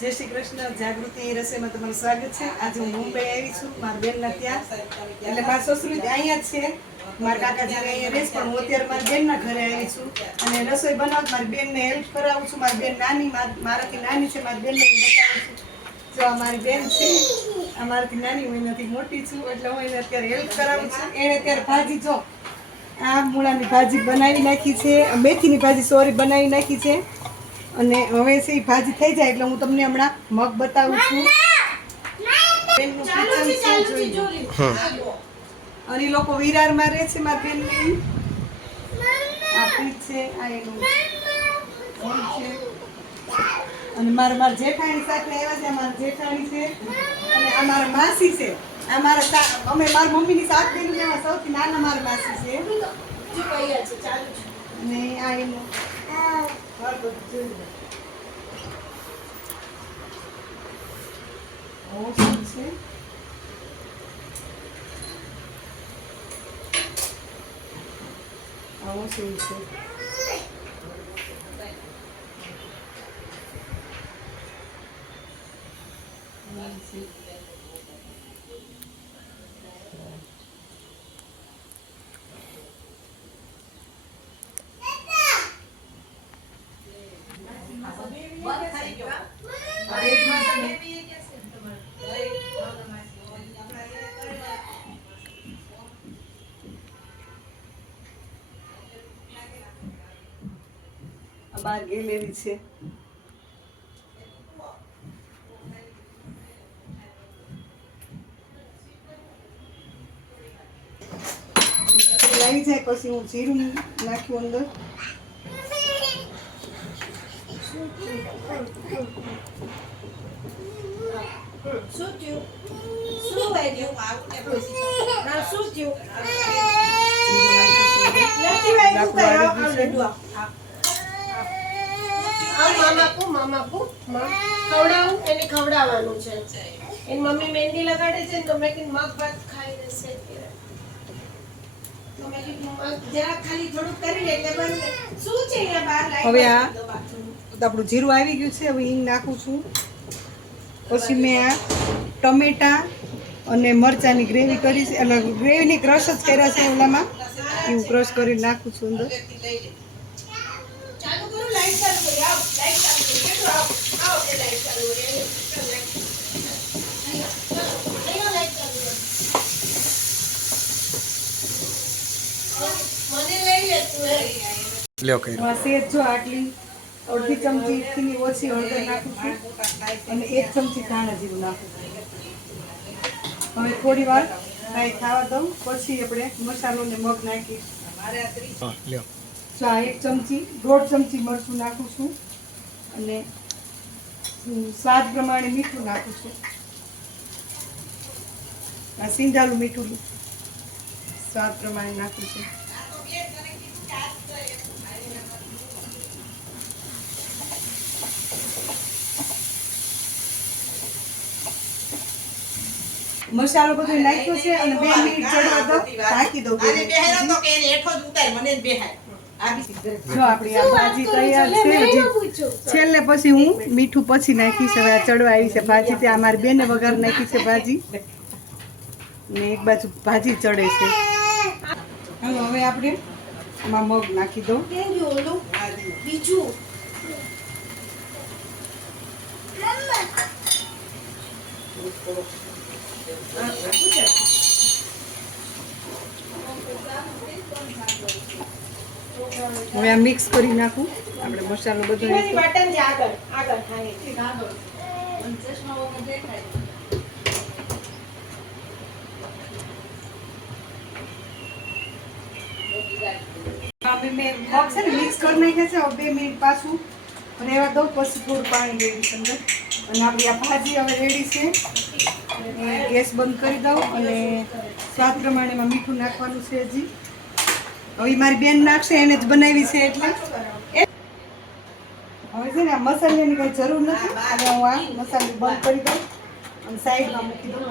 જય શ્રી કૃષ્ણ. જાગૃતિ રસોઈમાં તમારું સ્વાગત છે. આજે હું મુંબઈ આવી છું મારા બેનના ત્યાં, એટલે મારા સસુર અહીંયા જ છે. મારા કાકાજી અહીંયા રહે છે, પણ હું અત્યારે મારી બેનના ઘરે આવી છું અને રસોઈ બનાવત મારી બેનને હેલ્પ કરાવું છું. મારી બેન નાની, મારાથી નાની છે. મારી બેનને હું બતાવું છું. જો આ મારી બેન છે, આ મારાથી નાની, હું એનાથી મોટી છું, એટલે હું એને અત્યારે હેલ્પ કરાવું છું. એણે અત્યારે ભાજી, જો આ મૂળાની ભાજી બનાવી નાખી છે, મેથીની ભાજી બનાવી નાખી છે. અને હવે છે એ ભાજી થઈ જાય એટલે હું તમને હમણાં મગ બતાવું છું. અને એ લોકો વિરારમાં રહે છે. મારા બેન આ ફ્રીજ છે, આ એનું છે. અને મારા જેઠાણી સાથે આવ્યા છે. મારા જેઠાણી છે અને આ મારા માસી છે. આ મારા મારી મમ્મીની સાત બેન એમાં સૌથી નાના મારા માસી છે. અને આ એનું બાર ગેલેરી છે. લાવી જાય પછી હું જીરું નાખ્યું અંદર. ખવડાવવાનું છે. એની મમ્મી મહેંદી લગાડે છે ને તો મેં કીધું મગ ભાત ખાઈ રહેશે તો મેં કીધું મગ જરા ખાલી થોડુંક કરીને એટલે બંધ. શું છે અહીંયા બહાર લાઈટ? હવે આ આપણું જીરું આવી ગયું છે. હવે હિંગ નાખું છું. પછી મેં આ ટમેટા અને મરચાંની ગ્રેવી કરી છે, એટલે ગ્રેવીની ક્રશ જ કર્યા છે. ઓલામાં હું ક્રશ કરી નાખું છું અંદર. ચાલુ કરું, લાઈટ ચાલુ કરી. આવ લાઈટ ચાલુ કરી. કેટલું આવ આવ કે લાઈટ ચાલુ કરી. મને લઈ લે તું. લ્યો કરી સેજ જો આટલી અડધી ચમચી થી ઓછી હળદર નાખું છું અને 1 ચમચી ધાણા જીરું નાખું છું. હવે થોડી વાર ફ્રાય થવા દઉં, પછી આપણે મસાલો ને મગ નાખીશું. લ્યો જો 1 ચમચી 1.5 ચમચી મરચું નાખું છું અને સ્વાદ પ્રમાણે મીઠું નાખું છું. આ સિંધાલું મીઠું સ્વાદ પ્રમાણે નાખું છું. મસાલો બધો નાખ્યો છે અને 2 મિનિટ ચડવા દો, ઢાંકી દો. જો આપણી આ ભાજી તૈયાર છે. છેલ્લે પછી હું મીઠું પછી નાખીશ. હવે આ ચડવા આવી છે ભાજી. ત્યાં અમારી બેને વઘાર નાખી છે ભાજી ને એક બાજુ ભાજી ચડે છે. હવે આપણે આમાં મગ નાખી દો. બીજું હવે આ મિક્સ કરી નાખું. આપણે મસાલો બધો બટન છે આગળ આગળ થાય. મેં મગ છે ને મિક્સ કરી નાખ્યા છે. હવે 2 મિનિટ પાછું રહેવા દઉં, પછી થોડું પાણી રેડી અંદર. અને આપણી આ ભાજી હવે રેડી છે. ગેસ બંધ કરી દઉં અને સ્વાદ પ્રમાણે એમાં મીઠું નાખવાનું છે. હજી હવે મારી બેન નાખશે, એને જ બનાવી છે એટલે. હવે છે ને આ મસાલાની કંઈ જરૂર નથી. અને હું આ મસાલો બંધ કરી દઉં અને સાઈડમાં મૂકી દઉં.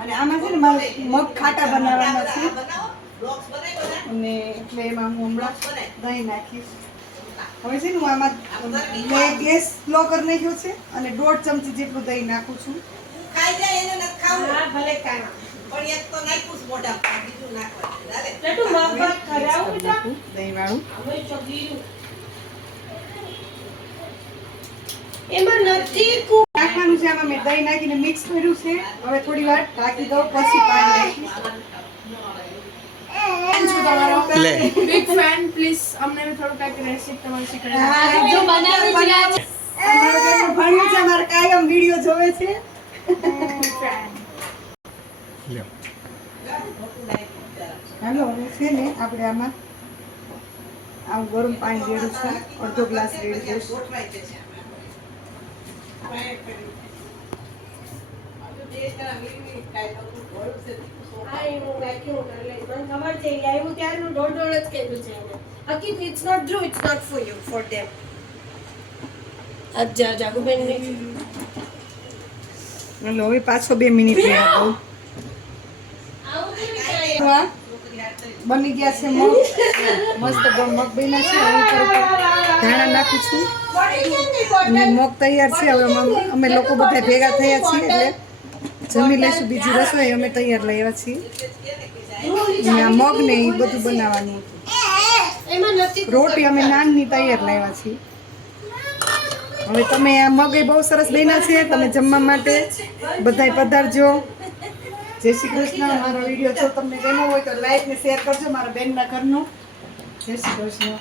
અને આમાં છે ને મારે મગ ખાટા બનાવવાના છે અને એટલે એમાં હું હમણાં દહીં નાખીશ. હવે છે ને હું આમાં મેં ગેસ સ્લો કરી નાખ્યો છે અને 1.5 ચમચી જેટલું દહીં નાખું છું. ખાઈ જાય એને નથી ખાવું. હા ભલે કાંઈ પણ એક તો નાખ્યું છે મોઢામાં, બીજું નાખવાનું. હાલે. લડ્ડુ મગ ભાત ખરાવું બેટા દહીં વાળું. હવે ચગીરું એમાં નથી નાખવાનું છે આમાં મેં દહીં નાખીને મિક્સ કર્યું છે. હવે થોડી વાર ઢાંકી દઉં પછી પાણી નાખીશ. કેમ છો તમારો? બિગ ફેન પ્લીઝ અમને બી થોડું કાંઈક રેસીપી તમારી શીખવાડો. હા, જો બનાવી જ રહ્યા છે. અમારો બેનો ભણ્યું છે, અમારે કાયમ વિડીયો જોવે છે. હાલો હવે છે ને આપણે આમાં આવું ગરમ પાણી રેડું છું. અડધો ગ્લાસ રેડી દઈશ. ગોઠવાઈ જશે આમાં. પાણી પડી. આ તો ટેસ્ટ આ મીઠી ખાય તો ઘોડું છે. આ એનું વેક્યુમ કરી લઈશ. મને ખબર છે એ આવ્યું ત્યારનું દોઢ જ કીધું છે એને. હકીકત it's not true, it's not for you, for them. અચ્છા જાગુબેન ને હાલો હવે પાછો 2 મિનિટ રેડવા દઉં. આવું કેવી રીતે તો આ બની ગયા છે મગ. મસ્ત મગ બન્યા છે. હવે ઉપર ધાણા નાખું છું અને મગ તૈયાર છે. હવે અમે લોકો બધા ભેગા થયા છીએ એટલે જમી લઈશું. બીજી રસોઈ અમે તૈયાર લઈ આવ્યા છીએ. અને આ મગ ને એ બધું બનાવવાનું. એમાં નથી રોટી અમે નાનની તૈયાર લાવ્યા છીએ. હવે તમે આ મગ એ બહુ સરસ બન્યા છે. તમે જમવા માટે બધાય પધારજો. જય શ્રી કૃષ્ણ. મારો વિડીયો જો તમને ગમ્યો હોય તો લાઈક ને શેર કરજો. મારા બેનના ઘરનું. જય શ્રી કૃષ્ણ.